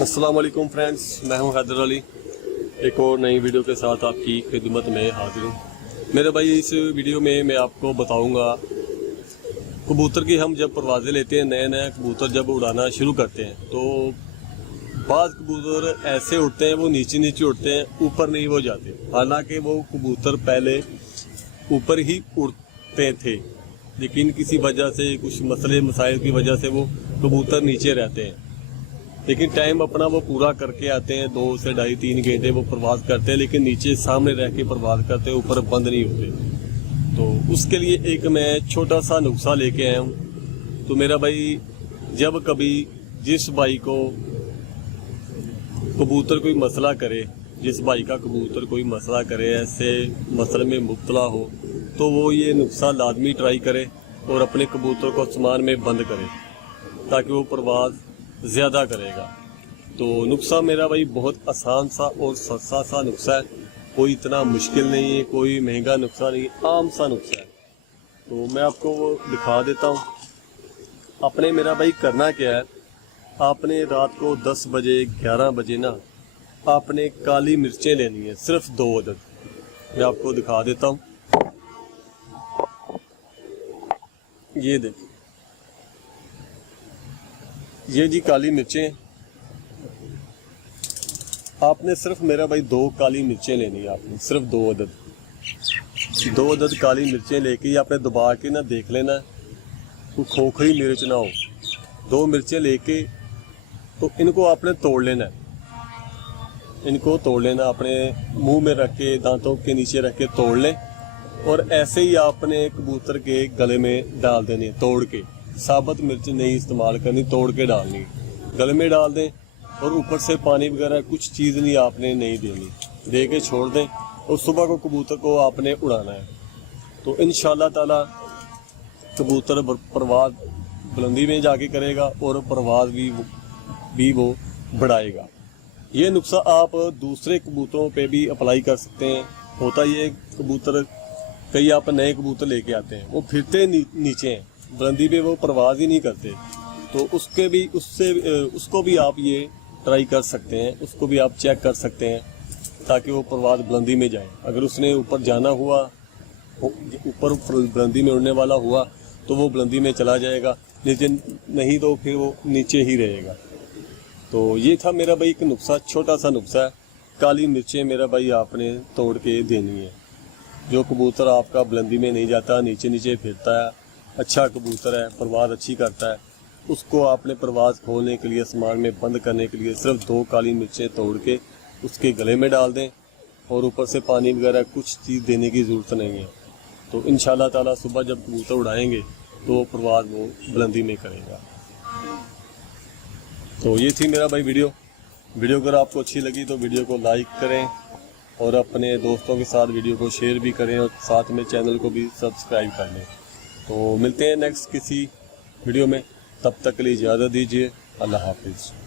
अस्सलाम वालेकुम फ्रेंड्स, मैं हूं हैदर अली। एक और नई वीडियो के साथ आपकी खिदमत में हाजिर हूं। मेरे भाई, इस वीडियो में मैं आपको बताऊंगा कबूतर की हम जब परवाज़ें लेते हैं, नए नए कबूतर जब उड़ाना शुरू करते हैं तो बाज़ कबूतर ऐसे उड़ते हैं, वो नीचे नीचे उड़ते हैं, ऊपर नहीं वो जाते। हालांकि वो कबूतर पहले ऊपर ही उड़ते थे, लेकिन किसी वजह से, कुछ मसले मसाइल की वजह से वो कबूतर नीचे रहते हैं। लेकिन टाइम अपना वो पूरा करके आते हैं, 2 से 2.5-3 घंटे वो प्रवास करते हैं, लेकिन नीचे सामने रह के प्रवास करते हैं, ऊपर बंद नहीं होते। तो उसके लिए एक मैं छोटा सा नुस्खा लेके आया हूँ। तो मेरा भाई, जब कभी जिस भाई को कबूतर कोई मसला करे, जिस भाई का कबूतर कोई मसला करे, ऐसे मसले में मुब्तला हो, तो वो ये नुस्खा लाजमी ट्राई करे और अपने कबूतर को आसमान में बंद करे, ताकि वो परवाज़ ज़्यादा करेगा। तो नुस्खा मेरा भाई बहुत आसान सा और सस्ता सा नुस्खा है, कोई इतना मुश्किल नहीं है, कोई महंगा नुस्खा नहीं है, आम सा नुस्खा है। तो मैं आपको वो दिखा देता हूँ। आपने मेरा भाई करना क्या है, आपने रात को 10 बजे 11 बजे ना आपने काली मिर्चें लेनी है, सिर्फ 2 अदद। मैं आपको दिखा देता हूँ। ये देखिए, ये जी काली मिर्चें। आपने सिर्फ मेरा भाई 2 काली मिर्चें लेनी है, आपने सिर्फ 2 अदद। 2 अदद काली मिर्चें लेके आपने दबा के ना देख लेना, तो खोखरी मिर्च ना हो। 2 मिर्चें लेके तो इनको आपने तोड़ लेना है, इनको तोड़ लेना, अपने मुंह में रख के, दांतों के नीचे रख के तोड़ लें, और ऐसे ही आपने कबूतर के गले में डाल देनी है, तोड़ के। साबुत मिर्च नहीं इस्तेमाल करनी, तोड़ के डालनी, गले में डाल दें। और ऊपर से पानी वगैरह कुछ चीज़ नहीं आपने नहीं देनी, दे के छोड़ दें। और सुबह को कबूतर को आपने उड़ाना है, तो इंशाल्लाह ताला कबूतर परवाज़ बुलंदी में जाके करेगा और परवाज़ भी वो बढ़ाएगा। ये नुस्खा आप दूसरे कबूतरों पे भी अप्लाई कर सकते हैं। होता ये कबूतर, कई आप नए कबूतर लेके आते हैं, वो फिरते नीचे हैं, बुलंदी पे वो परवाज़ ही नहीं करते। तो उसको भी आप ये ट्राई कर सकते हैं, उसको भी आप चेक कर सकते हैं, ताकि वो परवाज़ बुलंदी में जाए। अगर उसने ऊपर जाना हुआ, ऊपर बुलंदी में उड़ने वाला हुआ, तो वो बुलंदी में चला जाएगा, लेकिन नहीं तो फिर वो नीचे ही रहेगा। तो ये था मेरा भाई एक नुस्खा, छोटा सा नुस्खा है। काली मिर्चें मेरा भाई आपने तोड़ के देनी है। जो कबूतर आपका बुलंदी में नहीं जाता, नीचे नीचे फिरता है, अच्छा कबूतर है, परवाज़ अच्छी करता है, उसको आपने परवाज़ खोलने के लिए, आसमान में बंद करने के लिए सिर्फ 2 काली मिर्चें तोड़ के उसके गले में डाल दें, और ऊपर से पानी वगैरह कुछ चीज़ देने की ज़रूरत नहीं है। तो इंशाल्लाह ताला सुबह जब कबूतर उड़ाएंगे तो परवाज़ वो बुलंदी में करेगा। तो ये थी मेरा भाई वीडियो अगर आपको अच्छी लगी तो वीडियो को लाइक करें, और अपने दोस्तों के साथ वीडियो को शेयर भी करें, और साथ में चैनल को भी सब्सक्राइब कर लें। तो मिलते हैं नेक्स्ट किसी वीडियो में, तब तक के लिए इजाज़त दीजिए। अल्लाह हाफिज़।